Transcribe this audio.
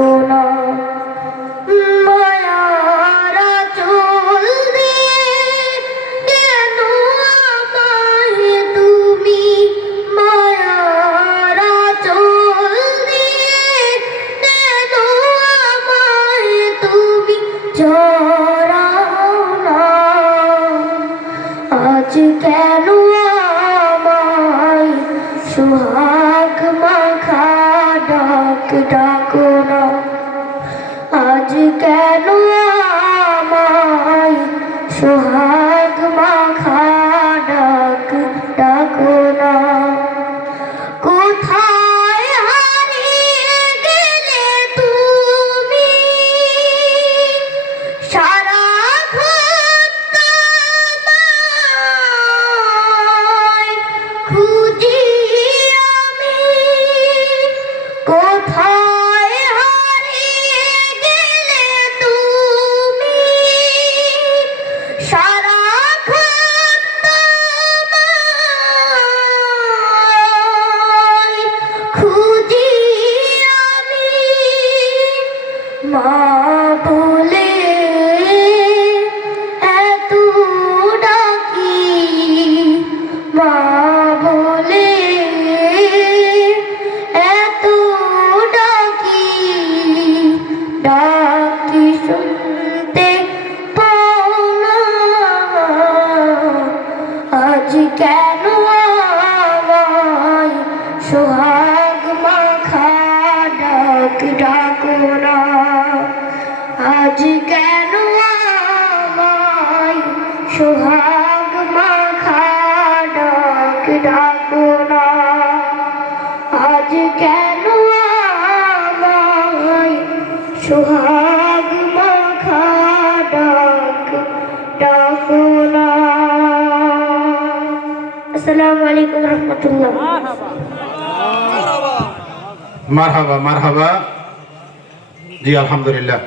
ডাকো না। মায়ার আঁচল দিয়ে কেন আমায় তুমি, মায়ার আঁচল দিয়ে কেন আমায় তুমি জড়াও না। আজ কেন আমায় সোহাগ মাখা ডাক ডাকো না। আজ কেন আমায় সোহাগ মাখা ডাক ডাকো না। কোথায় হারিয়ে গেলে তুমি, সারাক্ষণ তোমায় খুঁজি আমি। কোথায় হারিয়ে গেলে তুমি, সারাক্ষণ তোমায় খুঁজি আমি। মা বলে এত ডাকি, মা বলে এত ডাকি, ডাকি শুনতে পাও না। আজ কেন আমায় সোহাগ মাখা ডাক ডাকো না। আজ কেন আমায় সোহাগ মাখা ডাক ডাকো না। আজ কেন আমায় সোহাগ মাখা ডাক ডাকো না। আসসালামু আলাইকুম রহমতুল্লাহ। মারহাবা মারহাবা। জি আলহামদুলিল্লাহ।